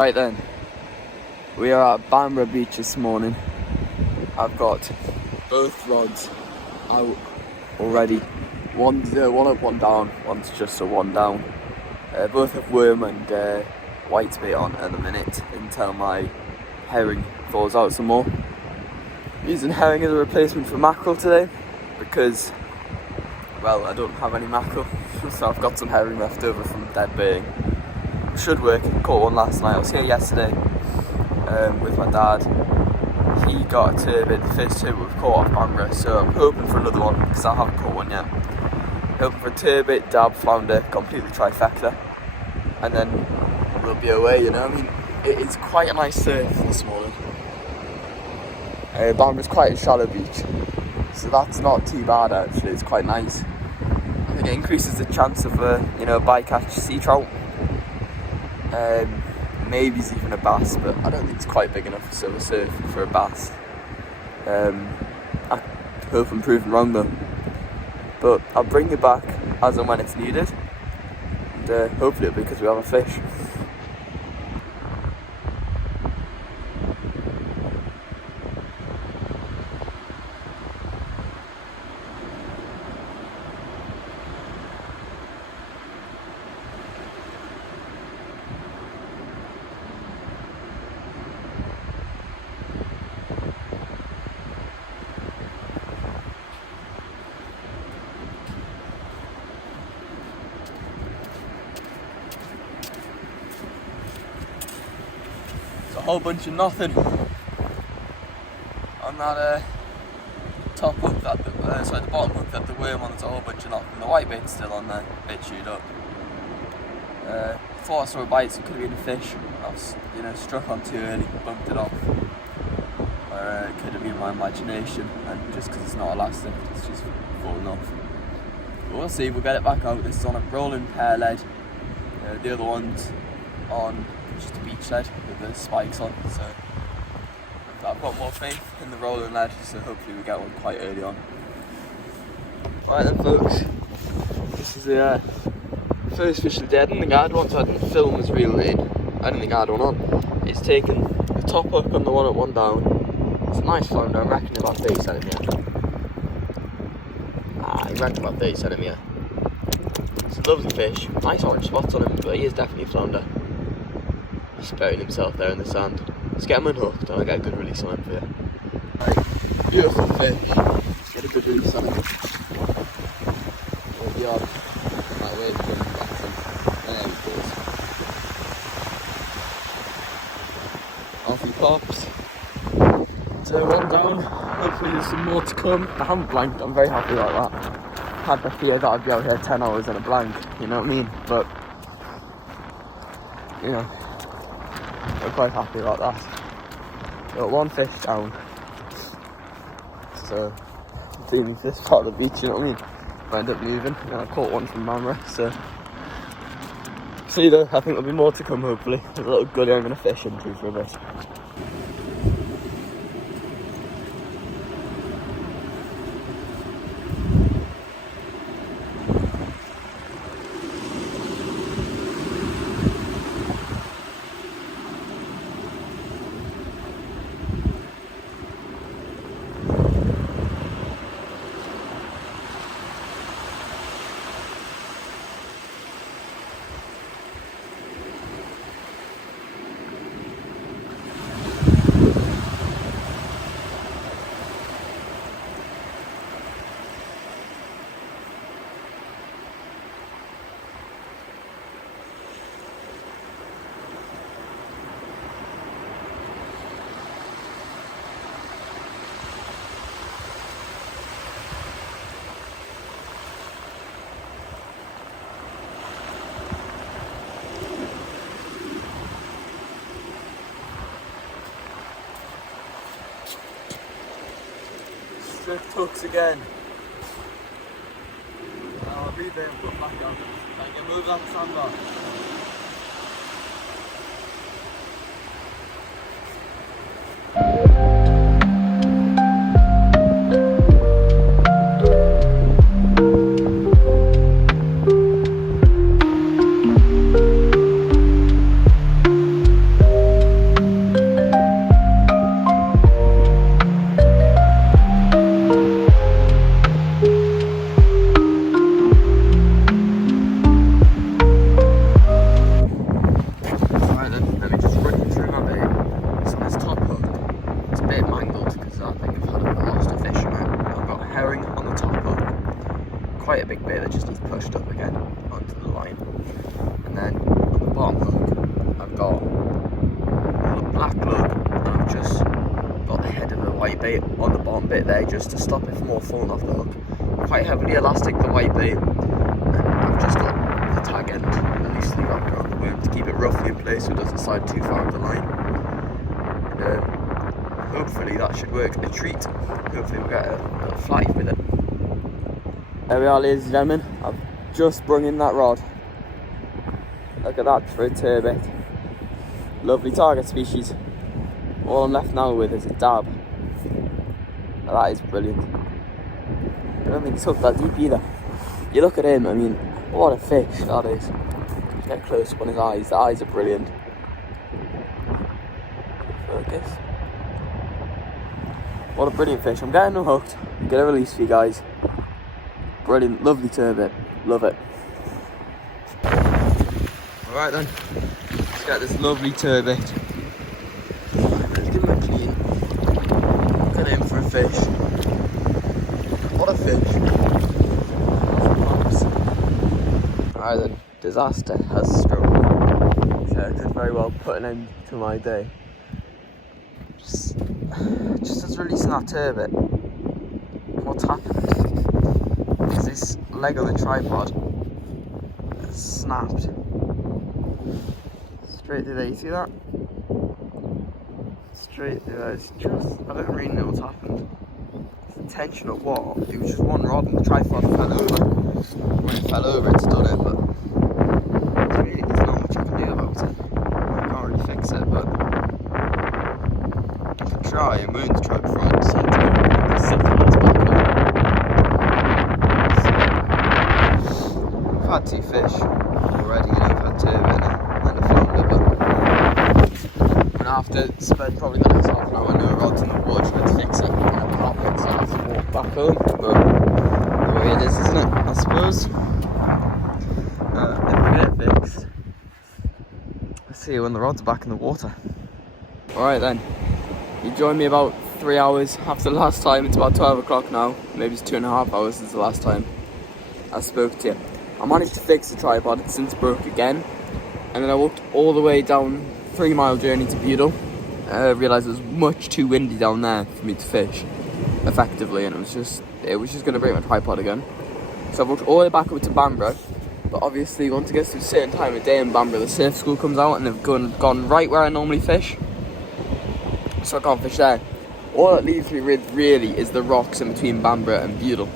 Right then, we are at Bamburgh beach this morning. I've got both rods out already. One's one up, one down, one's just a one down. Both have worm and whitebait on at the minute until my herring falls out some more. Using herring as a replacement for mackerel today because, well, I don't have any mackerel, so I've got some herring left over from dead baiting. Should work. Caught one last night. I was here yesterday with my dad. He got a turbot, the first turbot we've caught off Bamburgh, so I'm hoping for another one because I haven't caught one yet. Hoping for a turbot, dab, flounder, completely trifecta, and then we'll be away, you know. I mean, it's quite a nice surf this morning. Bamburgh's quite a shallow beach, so that's not too bad actually. It's quite nice. I think it increases the chance of bycatch sea trout. Maybe it's even a bass, but I don't think it's quite big enough for silver surf for a bass. I hope I'm proven wrong though. But I'll bring you back as and when it's needed, and hopefully it'll be because we have a fish. A whole bunch of nothing on that top hook that the bottom hook that the worm on. There's a whole bunch of nothing. The whitebait's still on there, a bit chewed up. Thought I saw a bite, so it could have been a fish. I was, struck on too early, bumped it off. Or it could have been my imagination, and just because it's not elastic, it's just falling off. But we'll see. We'll get it back out. This is on a rolling pear lead. The other one's on just a beach lead with the spikes on, so I've got more faith in the rolling lead, so hopefully we get one quite early on. Right then folks, this is the first fish of the day. I didn't think I had one, so I didn't film as reeling it in. I didn't think I had one on. It's taken the top hook on the one up, one down. It's a nice flounder, I reckon about 30 centimetre. I reckon about 30 centimetre. It's a lovely fish, nice orange spots on him, but he is definitely a flounder. He's burying himself there in the sand. Let's get him unhooked and I'll get a good release on him for you. Right, beautiful fish. Let's get a good release on him. Hold the odd. Might wait for him back in. There he goes. Off he pops. So one down. Hopefully there's some more to come. I haven't blanked, I'm very happy like that. Had the fear that I'd be out here 10 hours in a blank, you know what I mean? But, I'm quite happy about that. Got one fish down, so I'm dealing with this part of the beach, you know what I mean? I end up moving, and I caught one from Bamburgh, so see though, I think there'll be more to come hopefully. There's a little gully I'm going to fish into for a bit. Strict hooks again. I'll be there and put back on. I can move that sandbar. big bait that just needs pushed up again onto the line. And then on the bottom hook, I've got a black lug, and I've just got the head of a whitebait on the bottom bit there just to stop it from all falling off the hook. Quite heavily elastic, the whitebait, and I've just got the tag end loosely wrapped around the worm to keep it roughly in place so it doesn't slide too far off the line. And hopefully that should work. A treat. Hopefully we'll get a fly with it. There we are, ladies and gentlemen. I've just brung in that rod. Look at that for a turbot. Lovely target species. All I'm left now with is a dab. Now that is brilliant. I don't think it's hooked that deep either. You look at him, I mean, what a fish that is. Get close up on his eyes. The eyes are brilliant. Focus. What a brilliant fish. I'm getting him hooked. Get a release for you guys. Brilliant, lovely turbot. Love it. Alright then, let's get this lovely turbot. Let's give him a clean. Look at him for a fish. What a fish. Alright then, disaster has struck. So I could very well put an end to my day. Just as releasing that turbot, what's happened is this leg of the tripod has snapped straight through there. You see that? Straight through there. It's just, I don't really know what's happened. It's the tension or what? It was just one rod and the tripod fell over. When it fell over, it's done it, but really there's not much I can do about it. I can't really fix it, but I could try. I'm going to try before I decide to set the lights back up. I've had two fish already, you know, I've had turbot and a flounder, but I'm going to have to spend probably the next half an hour no rods in the wood to fix it. And I can't fix it, I have to walk back home, but the way it is, isn't it, I suppose. If we get it fixed, let's see you when the rod's back in the water. Alright then, you joined me about 3 hours after the last time. It's about 12 o'clock now, maybe it's 2.5 hours since the last time I spoke to you. I managed to fix the tripod, it's since broke again, and then I walked all the way down 3-mile journey to Bamburgh. I realised it was much too windy down there for me to fish effectively, and it was just going to break my tripod again. So I walked all the way back over to Bamburgh, but obviously once it gets to a certain time of day in Bamburgh, the surf school comes out and they've gone right where I normally fish, so I can't fish there. All it leaves me with really is the rocks in between Bamburgh and Bamburgh.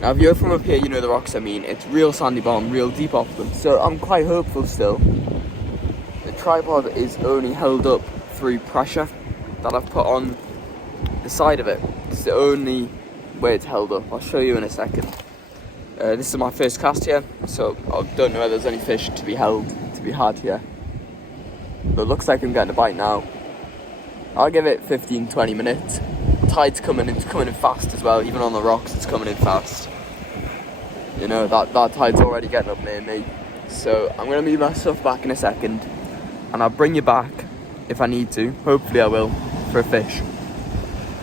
Now if you're from up here, you know the rocks I mean. It's real sandy bottom, real deep off them, so I'm quite hopeful still. The tripod is only held up through pressure that I've put on the side of it. It's the only way it's held up. I'll show you in a second. This is my first cast here, so I don't know whether there's any fish to be had here. But it looks like I'm getting a bite now. I'll give it 15-20 minutes. Tide's coming in fast as well, even on the rocks it's coming in fast. You know, that tide's already getting up near me. So I'm going to move my stuff back in a second, and I'll bring you back if I need to. Hopefully I will, for a fish.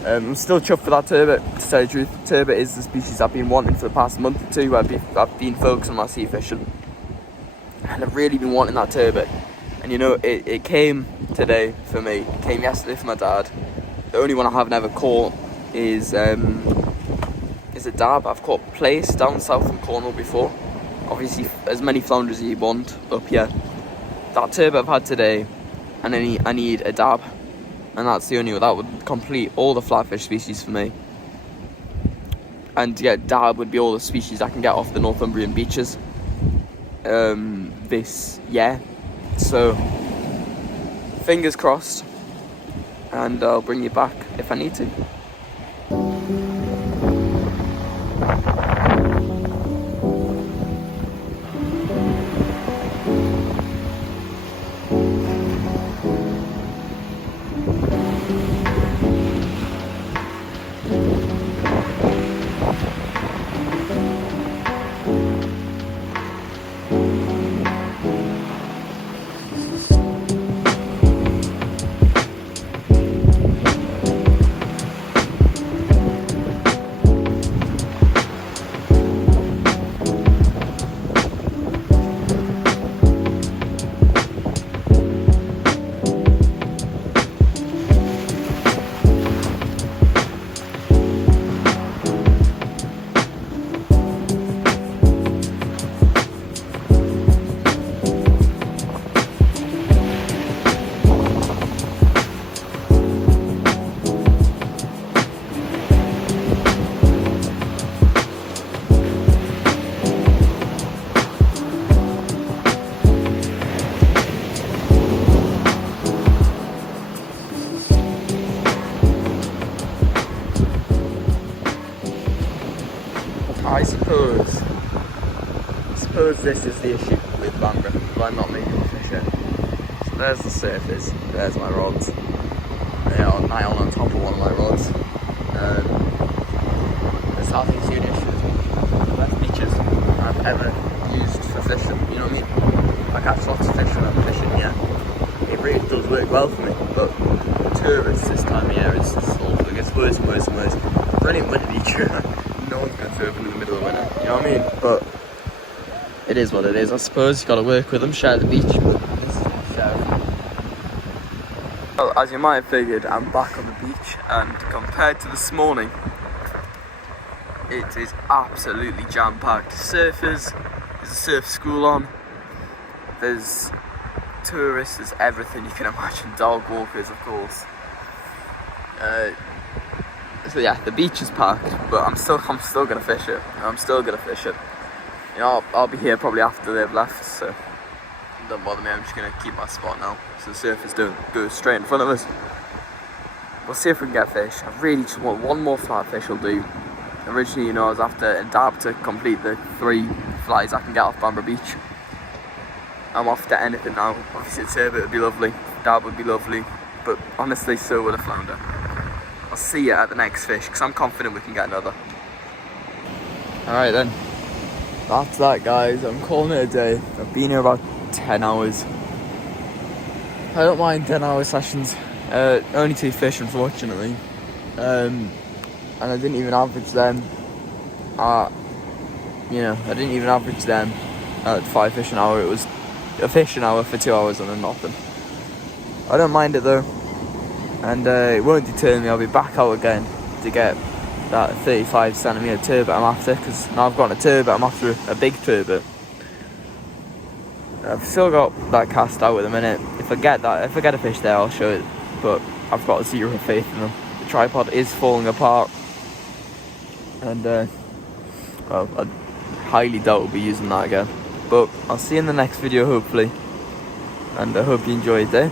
I'm still chuffed for that turbot, to tell you the truth. Turbot is the species I've been wanting for the past month or two. I've been focused on my sea fishing, and I've really been wanting that turbot. And you know, it came today for me. It came yesterday for my dad. The only one I haven't ever caught is a dab. I've caught plaice down south from Cornwall before. Obviously, as many flounders as you want up here. That turbot I've had today, and I need a dab. And that's the only one that would complete all the flatfish species for me. And to get dab would be all the species I can get off the Northumberland beaches this year. So fingers crossed, and I'll bring you back if I need to. suppose this is the issue with Bamburgh, why I'm not making my fish yet. So there's the surface, there's my rods. They are nylon on top of one of my rods. There's hardly a huge issue. The best beaches I've ever used for fishing, you know what I mean? I catch lots of fish when I'm fishing, yeah. It really does work well for me, but tourists this time of year is awful. It gets worse and worse and worse. Brilliant winter beach. No one's going to turbot in the middle of winter, you know what I mean? But it is what it is, I suppose. You've got to work with them, share the beach, but this is not sharing. Well, as you might have figured, I'm back on the beach, and compared to this morning, it is absolutely jam-packed. Surfers, there's a surf school on, there's tourists, there's everything you can imagine, dog walkers of course. So yeah, the beach is packed, but I'm still gonna fish it. You know, I'll be here probably after they've left, so don't bother me. I'm just gonna keep my spot now, so the surfers don't go straight in front of us. We'll see if we can get fish. I really just want one more flatfish will do. Originally, you know, I was after a dab to complete the 3 flies I can get off Bamburgh Beach. I'm off to anything now. Obviously, a turbot would be lovely, dab would be lovely, but honestly, so would a flounder. I'll see you at the next fish, because I'm confident we can get another. Alright then, that's that guys, I'm calling it a day. I've been here about 10 hours. I don't mind 10-hour sessions, only 2 fish unfortunately. And I didn't even average them. I didn't even average them at 5 fish an hour. It was a fish an hour for 2 hours and then nothing. I don't mind it though, and it won't deter me. I'll be back out again to get that 35cm turbot I'm after, because now I've got a turbot, I'm after a big turbot. I've still got that cast out at the minute. If I get a fish there, I'll show it, but I've got 0 faith in them. The tripod is falling apart, and well, I highly doubt we'll be using that again. But I'll see you in the next video hopefully, and I hope you enjoyed it.